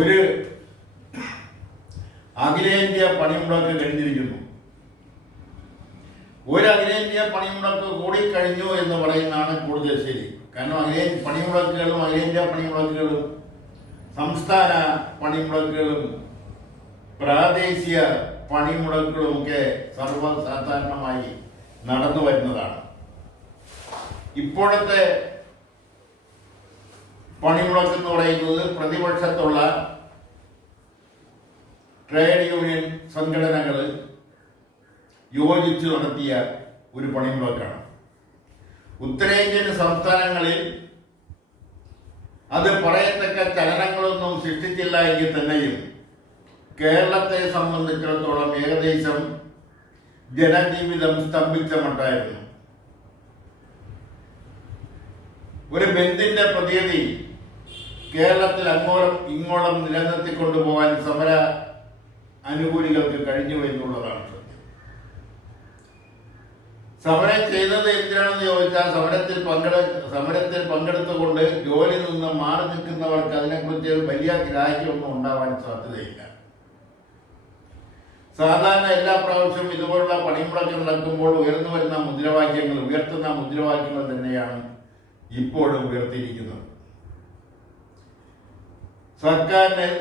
ഒരു അഖിലേന്ത്യാ പണിമുടക്ക് കഴിഞ്ഞിരിക്കുന്നു. ഒരു അഖിലേന്ത്യാ പണിമുടക്ക് കൂടി കഴിഞ്ഞു എന്ന് പറയുന്നതാണ് കൂടുതൽ ശരി. കാരണം പണിമുടക്കുകളും അഖിലേന്ത്യാ പണിമുടക്കുകളും സംസ്ഥാന പണിമുടക്കുകളും പ്രാദേശിക പണിമുടക്കുകളും ഒക്കെ സർവ്വസാധാരണമായി നടന്നു വരുന്നതാണ്. ഇപ്പോഴത്തെ പണിമുടക്ക് എന്ന് പറയുന്നത് പ്രതിപക്ഷത്തുള്ള ട്രേഡ് യൂണിയൻ സംഘടനകൾ യോജിച്ചു നടത്തിയ ഒരു പണിമുടക്കാണ്. ഉത്തരേന്ത്യൻ സംസ്ഥാനങ്ങളിൽ അത് പറയത്തക്ക ചലനങ്ങളൊന്നും സൃഷ്ടിച്ചില്ല എങ്കിൽ തന്നെയും കേരളത്തെ സംബന്ധിച്ചിടത്തോളം ഏകദേശം ജനജീവിതം സ്തംഭിച്ച മട്ടായിരുന്നു. ഒരു ബന്ദിന്റെ പ്രതീതി കേരളത്തിൽ അങ്ങോളം ഇങ്ങോളം നിലനിർത്തിക്കൊണ്ടുപോകാൻ സമര അനുകൂലികൾക്ക് കഴിഞ്ഞു എന്നുള്ളതാണ് സത്യം. സമരം ചെയ്തത് എന്തിനാണെന്ന് ചോദിച്ചാൽ സമരത്തിൽ പങ്കെടുത്തുകൊണ്ട് ജോലി നിന്ന് മാറി നിൽക്കുന്നവർക്ക് അതിനെക്കുറിച്ച് വലിയ ഗ്രാഹ്യമൊന്നും ഉണ്ടാവാൻ സാധ്യതയില്ല. സാധാരണ എല്ലാ പ്രാവശ്യവും ഇതുപോലുള്ള പണിമുടക്ക് നടക്കുമ്പോൾ ഉയർത്തുന്ന മുദ്രാവാക്യങ്ങൾ തന്നെയാണ് ഇപ്പോഴും ഉയർത്തിയിരിക്കുന്നത്.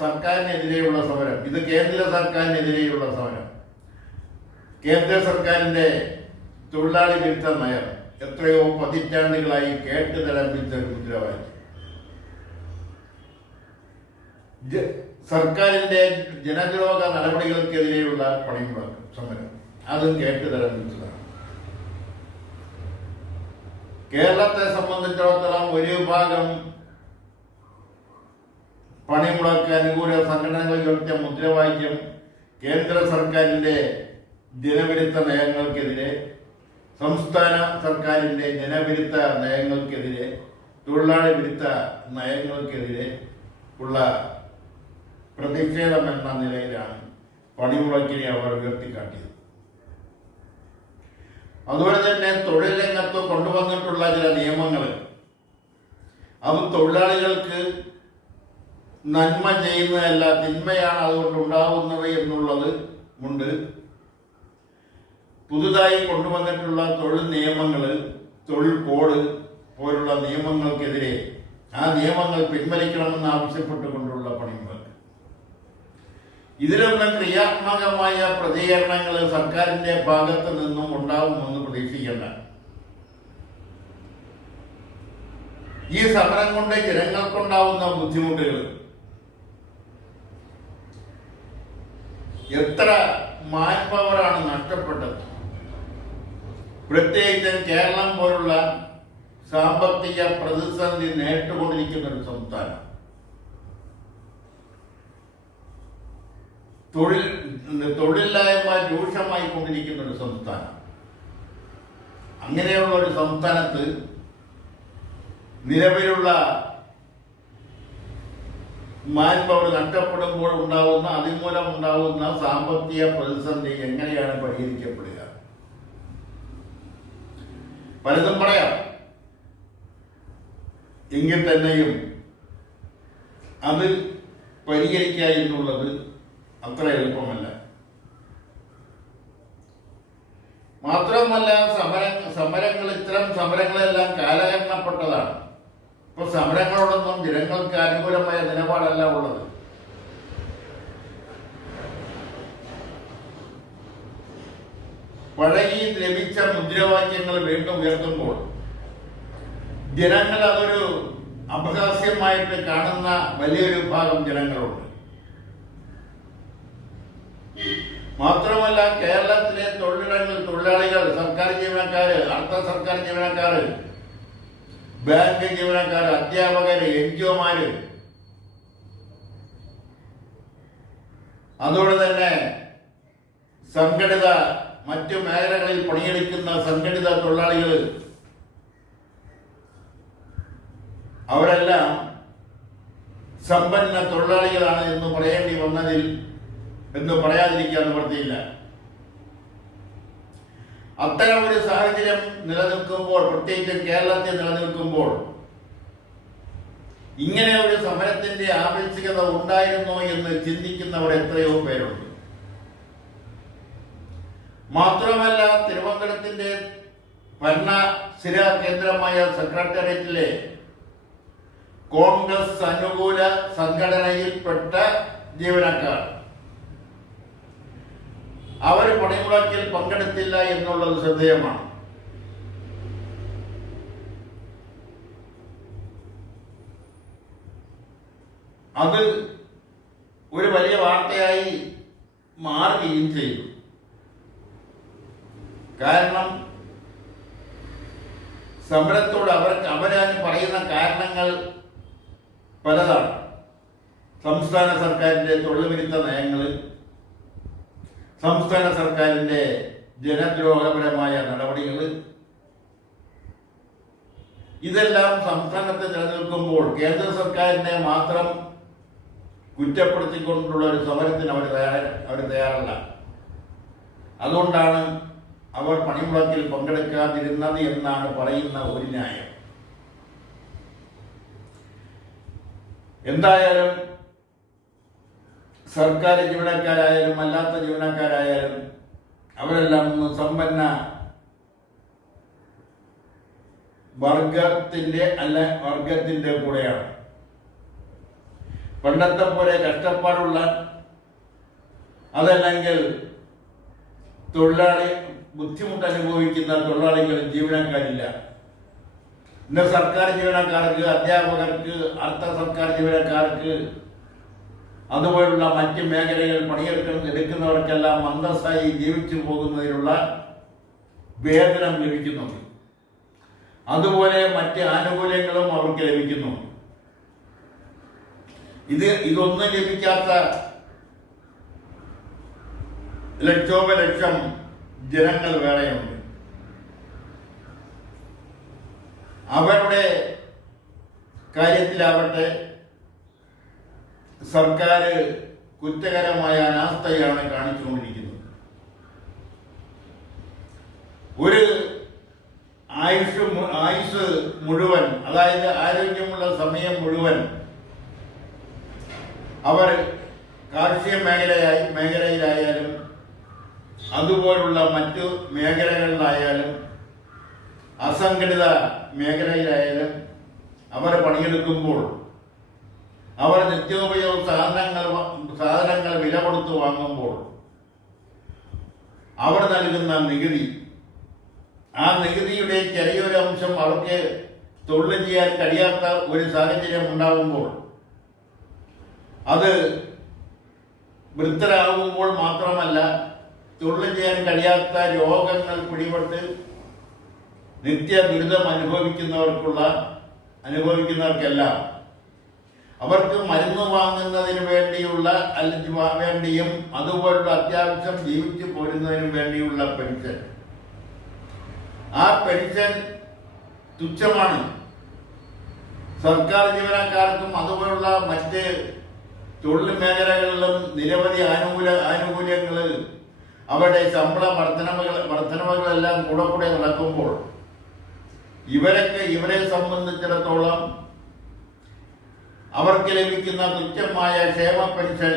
സർക്കാരിനെതിരെയുള്ള സമരം, ഇത് കേന്ദ്ര സർക്കാരിനെതിരെയുള്ള സമരം. കേന്ദ്ര സർക്കാരിന്റെ തൊഴിലാളി വിരുദ്ധ നയം എത്രയോ പതിറ്റാണ്ടുകളായി കേട്ടുതരംഭിച്ച ഒരു മുദ്രാവാക്യം. സർക്കാരിന്റെ ജനദ്രോഹ നടപടികൾക്കെതിരെയുള്ള പണിമുടക്ക് സമരം, അതും കേട്ടുതരംഭിച്ചതാണ്. കേരളത്തെ സംബന്ധിച്ചിടത്തോളം ഒരു വിഭാഗം പണിമുടക്ക് അനുകൂല സംഘടനകൾ ഉയർത്തിയ മുദ്രാവാക്യം കേന്ദ്ര സർക്കാരിന്റെ ജനവിരുദ്ധ നയങ്ങൾക്കെതിരെ, സംസ്ഥാന സർക്കാരിന്റെ ജനവിരുദ്ധ നയങ്ങൾക്കെതിരെ, തൊഴിലാളി വിരുദ്ധ നയങ്ങൾക്കെതിരെ ഉള്ള പ്രതിഷേധം എന്ന നിലയിലാണ് പണിമുടക്കിനെ അവർ ഉയർത്തിക്കാട്ടിയത്. അതുപോലെ തന്നെ തൊഴിൽ രംഗത്ത് കൊണ്ടുവന്നിട്ടുള്ള ചില നിയമങ്ങൾ അത് തൊഴിലാളികൾക്ക് നന്മ ചെയ്യുന്നതല്ല, തിന്മയാണ് അതുകൊണ്ട് ഉണ്ടാകുന്നത് എന്നുള്ളത് കൊണ്ട് പുതുതായി കൊണ്ടുവന്നിട്ടുള്ള തൊഴിൽ നിയമങ്ങൾ, തൊഴിൽ കോഡ് പോലുള്ള നിയമങ്ങൾക്കെതിരെ ആ നിയമങ്ങൾ പിൻവലിക്കണമെന്ന് ആവശ്യപ്പെട്ടുകൊണ്ടുള്ള പണിമുടക്ക്. ഇതിലൊന്നും ക്രിയാത്മകമായ പ്രതികരണങ്ങൾ സർക്കാരിന്റെ ഭാഗത്ത് നിന്നും ഉണ്ടാവുമെന്ന് പ്രതീക്ഷിക്കേണ്ട. ഈ സമരം കൊണ്ട് ജനങ്ങൾക്കുണ്ടാവുന്ന ബുദ്ധിമുട്ടുകൾ എത്ര മാൻ പവറാണ് നഷ്ടപ്പെട്ടത്. പ്രത്യേകിച്ച് കേരളം പോലുള്ള സാമ്പത്തിക പ്രതിസന്ധി നേരിട്ടുകൊണ്ടിരിക്കുന്ന ഒരു സംസ്ഥാനം, തൊഴിലില്ലായ്മ രൂക്ഷമായി കൊണ്ടിരിക്കുന്ന ഒരു സംസ്ഥാനം. അങ്ങനെയുള്ള ഒരു സംസ്ഥാനത്ത് നിലവിലുള്ള മാൻ പവർ നഷ്ടപ്പെടുമ്പോൾ അതിമൂലം ഉണ്ടാവുന്ന സാമ്പത്തിക പ്രതിസന്ധി എങ്ങനെയാണ് പരിഹരിക്കപ്പെടുക? പലതും പറയാം. എങ്കിൽ തന്നെയും അത് പരിഹരിക്കുക എന്നുള്ളത് അത്ര എളുപ്പമല്ല. മാത്രമല്ല ഇത്തരം സമരങ്ങളെല്ലാം കാലഹരണപ്പെട്ടതാണ്. ഇപ്പൊ സമരങ്ങളോടൊന്നും ജനങ്ങൾക്ക് അനുകൂലമായ നിലപാടല്ല ഉള്ളത്. പഴകി ലഭിച്ച മുദ്രാവാക്യങ്ങൾ വീണ്ടും ഉയർത്തുമ്പോൾ ജനങ്ങൾ അതൊരു അപഹാസ്യമായിട്ട് കാണുന്ന വലിയൊരു വിഭാഗം ജനങ്ങളുണ്ട്. മാത്രമല്ല കേരളത്തിലെ തൊഴിലാളികൾ, സർക്കാർ ജീവനക്കാര്, അർദ്ധ സർക്കാർ ജീവനക്കാര്, ബാങ്ക് ജീവനക്കാർ, അധ്യാപകര്, എൻജിഒമാര്, അതോടെ തന്നെ മറ്റു മേഖലകളിൽ പണിയെടുക്കുന്ന സംഘടിത തൊഴിലാളികൾ, അവരെല്ലാം സമ്പന്ന തൊഴിലാളികളാണ് എന്ന് പറയേണ്ടി വന്നതിൽ എന്ന് പറയാതിരിക്കാൻ നിവൃത്തിയില്ല. അത്തരം ഒരു സാഹചര്യം നിലനിൽക്കുമ്പോൾ, പ്രത്യേകിച്ച് കേരളത്തിൽ നിലനിൽക്കുമ്പോൾ, ഇങ്ങനെ ഒരു സമരത്തിന്റെ ആവശ്യകത ഉണ്ടായിരുന്നോ എന്ന് ചിന്തിക്കുന്നവർ എത്രയോ പേരുണ്ട്. മാത്രമല്ല, തിരുവനന്തപുരത്തിന്റെ ഭരണ സ്ഥിര കേന്ദ്രമായ സെക്രട്ടേറിയറ്റിലെ കോൺഗ്രസ് അനുകൂല സംഘടനയിൽപ്പെട്ട ജീവനക്കാർ അവർ പണിമുടക്കിൽ പങ്കെടുത്തില്ല എന്നുള്ളത് ശ്രദ്ധേയമാണ്. അത് ഒരു വലിയ വാർത്തയായി മാറുകയും ചെയ്തു. കാരണം സമരത്തോട് അവരതിന് പറയുന്ന കാരണങ്ങൾ പലതാണ്. സംസ്ഥാന സർക്കാരിന്റെ തൊഴിൽ വിരുദ്ധ നയങ്ങൾ, സംസ്ഥാന സർക്കാരിന്റെ ജനദ്രോഹപരമായ നടപടികൾ, ഇതെല്ലാം സംസ്ഥാനത്ത് നിലനിൽക്കുമ്പോൾ കേന്ദ്ര സർക്കാരിനെ മാത്രം കുറ്റപ്പെടുത്തിക്കൊണ്ടുള്ള ഒരു സമരത്തിന് അവർ തയ്യാറല്ല. അതുകൊണ്ടാണ് അവർ പണിമുടക്കിൽ പങ്കെടുക്കാതിരുന്നത് എന്നാണ് പറയുന്ന ഒരു ന്യായം. എന്തായാലും സർക്കാർ ജീവനക്കാരായാലും അല്ലാത്ത ജീവനക്കാരായാലും അവരെല്ലാം സമ്പന്ന വർഗത്തിന്റെ കൂടെയാണ്. പണ്ടത്തെ പോലെ കഷ്ടപ്പാടുള്ള അതല്ലെങ്കിൽ ബുദ്ധിമുട്ട് അനുഭവിക്കുന്ന തൊഴിലാളികൾ ജീവനക്കാരില്ല. ഇന്ന് സർക്കാർ ജീവനക്കാർക്ക്, അധ്യാപകർക്ക്, അർദ്ധ സർക്കാർ ജീവനക്കാർക്ക്, അതുപോലുള്ള മറ്റ് മേഖലകൾ എടുക്കുന്നവർക്കെല്ലാം അന്തസ്സായി ജീവിച്ചു പോകുന്നതിനുള്ള വേതനം ലഭിക്കുന്നുണ്ട്. അതുപോലെ മറ്റ് ആനുകൂല്യങ്ങളും അവർക്ക് ലഭിക്കുന്നു. ഇതൊന്നും ലഭിക്കാത്ത ലക്ഷോപലക്ഷം ജനങ്ങൾ വേറെയുണ്ട്. അവരുടെ കാര്യത്തിലാവട്ടെ സർക്കാർ കുറ്റകരമായ അനാസ്ഥയാണ് കാണിച്ചുകൊണ്ടിരിക്കുന്നത്. ഒരു ആയുസ് മുഴുവൻ, അതായത് ആരോഗ്യമുള്ള സമയം മുഴുവൻ അവർ കാർഷിക മേഖലയിലായാലും അതുപോലുള്ള മറ്റു മേഖലകളിലായാലും അസംഘടിത മേഖലയിലായാലും അവർ പണിയെടുക്കുമ്പോൾ അവർ നിത്യോപയോഗ സാധനങ്ങൾ വില കൊടുത്ത് വാങ്ങുമ്പോൾ അവർ നൽകുന്ന നികുതി, ആ നികുതിയുടെ ചെറിയൊരു അംശം അവർക്ക് തൊഴിൽ ചെയ്യാൻ കഴിയാത്ത ഒരു സാഹചര്യം ഉണ്ടാകുമ്പോൾ, അത് വൃദ്ധരാകുമ്പോൾ മാത്രമല്ല തൊഴിൽ ചെയ്യാൻ കഴിയാത്ത രോഗങ്ങൾ പിടിപെട്ട് നിത്യ ദുരിതം അനുഭവിക്കുന്നവർക്കെല്ലാം അവർക്ക് മരുന്ന് വാങ്ങുന്നതിന് വേണ്ടിയും അതുപോലുള്ള അത്യാവശ്യം ജീവിച്ചു പോരുന്നതിനും വേണ്ടിയുള്ള പെൻഷൻ, ആ പെൻഷൻ തുച്ഛമാണ്. സർക്കാർ ജീവനക്കാർക്കും അതുപോലുള്ള മറ്റ് തൊഴിൽ മേഖലകളിലും നിരവധി ആനുകൂല്യങ്ങൾ, അവരുടെ ശമ്പള വർധനവുകളെല്ലാം കൂടെ നടക്കുമ്പോൾ ഇവരെ സംബന്ധിച്ചിടത്തോളം അവർക്ക് ലഭിക്കുന്ന തുച്ഛമായ ക്ഷേമ പെൻഷൻ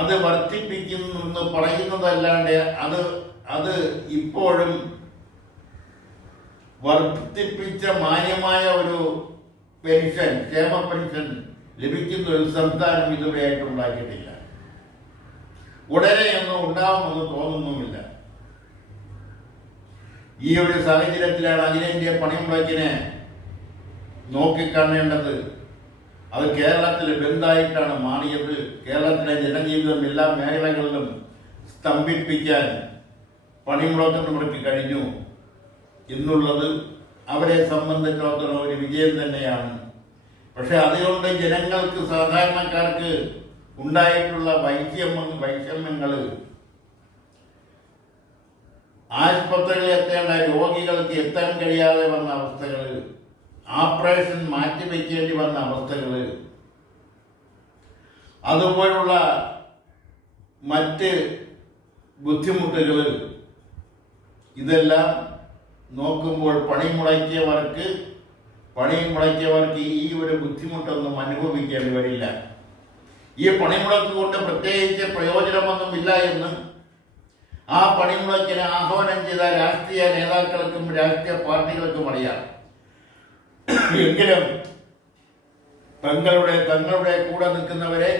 അത് വർദ്ധിപ്പിക്കുമെന്ന് പറയുന്നതല്ലാണ്ട് അത് ഇപ്പോഴും വർദ്ധിപ്പിച്ച മാന്യമായ ഒരു പെൻഷൻ, ക്ഷേമ പെൻഷൻ ലഭിക്കുന്ന ഒരു സംസ്ഥാനം ഇതുവരെയായിട്ട് ഉണ്ടാക്കിയിട്ടില്ല. ഉടനെയൊന്നും ഉണ്ടാവുമെന്ന് തോന്നുന്നുമില്ല. ഈ ഒരു സാഹചര്യത്തിലാണ് അഖിലേന്ത്യാ പണിമുടക്കിനെ നോക്കിക്കാണേണ്ടത്. അത് കേരളത്തിൽ ബന്ധായിട്ടാണ് മാറിയത്. കേരളത്തിലെ ജനജീവിതം എല്ലാ മേഖലകളിലും സ്തംഭിപ്പിക്കാൻ പണിമുടക്കുന്നവർക്ക് കഴിഞ്ഞു എന്നുള്ളത് അവരെ സംബന്ധിച്ചിടത്തോളം ഒരു വിജയം തന്നെയാണ്. പക്ഷെ അതുകൊണ്ട് ജനങ്ങൾക്ക്, സാധാരണക്കാർക്ക് ഉണ്ടായിട്ടുള്ള വൈഷമ്യങ്ങൾ, ആശുപത്രികളിൽ എത്തേണ്ട രോഗികൾക്ക് എത്താൻ കഴിയാതെ വന്ന അവസ്ഥകൾ, ഓപ്പറേഷൻ മാറ്റിവെക്കേണ്ടി വന്ന അവസ്ഥകൾ, അതുപോലുള്ള മറ്റ് ബുദ്ധിമുട്ടുകൾ, ഇതെല്ലാം നോക്കുമ്പോൾ പണിമുടക്കിയവർക്ക് പണിമുടക്കിയവർക്ക് ഈ ഒരു ബുദ്ധിമുട്ടൊന്നും അനുഭവിക്കേണ്ടി വരില്ല. ഈ പണിമുടക്ക് കൊണ്ട് പ്രത്യേകിച്ച് പ്രയോജനമൊന്നുമില്ല എന്ന് ആ പണിമുടക്കിന് ആഹ്വാനം ചെയ്ത രാഷ്ട്രീയ നേതാക്കൾക്കും രാഷ്ട്രീയ പാർട്ടികൾക്കും അറിയാം. എങ്കിലും തങ്ങളുടെ കൂടെ നിൽക്കുന്നവരെ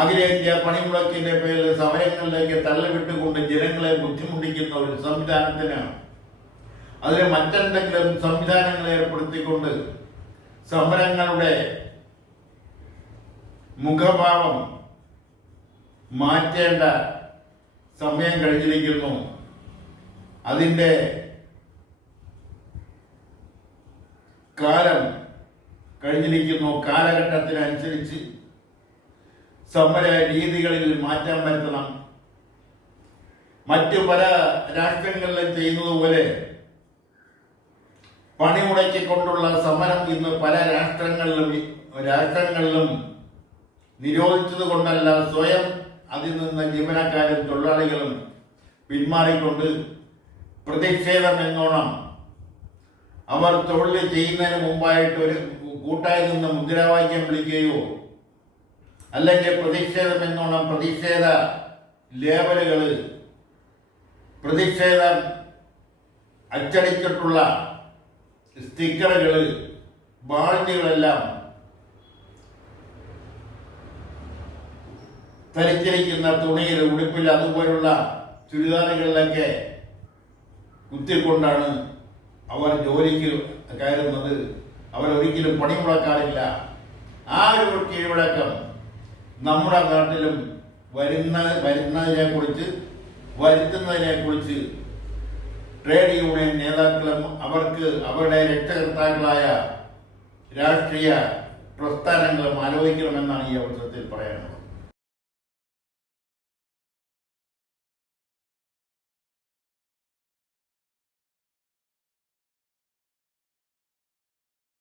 അഖിലേന്ത്യാ പണിമുടക്കിന്റെ പേരിൽ സമരങ്ങളിലേക്ക് തള്ളിവിട്ടുകൊണ്ട് ജനങ്ങളെ ബുദ്ധിമുട്ടിക്കുന്ന ഒരു സംവിധാനത്തിന് അതിന് മറ്റെന്തെങ്കിലും സംവിധാനങ്ങൾ ഏർപ്പെടുത്തിക്കൊണ്ട് സമരങ്ങളുടെ മുഖഭാവം മാറ്റേണ്ട സമയം കഴിഞ്ഞിരിക്കുന്നു. അതിൻ്റെ കാലം കഴിഞ്ഞിരിക്കുന്നു. കാലഘട്ടത്തിനനുസരിച്ച് സമര രീതികളിൽ മാറ്റം വരുത്തണം. മറ്റു പല രാഷ്ട്രങ്ങളിലും ചെയ്യുന്നത് പോലെ പണിമുടക്കിക്കൊണ്ടുള്ള സമരം ഇന്ന് പല രാഷ്ട്രങ്ങളിലും നിരോധിച്ചത് കൊണ്ടല്ല, സ്വയം അതിൽ നിന്ന് ജീവനക്കാരും തൊഴിലാളികളും പിന്മാറിക്കൊണ്ട് പ്രതിഷേധം എന്നോണം അവർ തൊഴിൽ ചെയ്യുന്നതിന് മുമ്പായിട്ട് ഒരു കൂട്ടായി നിന്ന് മുദ്രാവാക്യം വിളിക്കുകയോ അല്ലെങ്കിൽ പ്രതിഷേധം എന്നോണം പ്രതിഷേധ ലേബലുകൾ, പ്രതിഷേധം അച്ചടിച്ചിട്ടുള്ള സ്റ്റിക്കറുകൾ, ബാഡ്ജുകളെല്ലാം ധരിച്ചിരിക്കുന്ന തുണിയിൽ, ഉടുപ്പിൽ, അതുപോലുള്ള ചുരിദാറുകളിലൊക്കെ കുത്തിക്കൊണ്ടാണ് അവർ ജോലിക്ക് കയറുന്നത്. അവരൊരിക്കലും പണിമുടക്കാറില്ല. ആ ഒരു കീഴ്വഴക്കം നമ്മുടെ നാട്ടിലും വരുത്തുന്നതിനെ കുറിച്ച് ട്രേഡ് യൂണിയൻ നേതാക്കളും അവരുടെ രക്ഷകർത്താക്കളായ രാഷ്ട്രീയ പ്രസ്ഥാനങ്ങളും ആലോചിക്കണമെന്നാണ് ഈ അവസരത്തിൽ പറയാനുള്ളത്.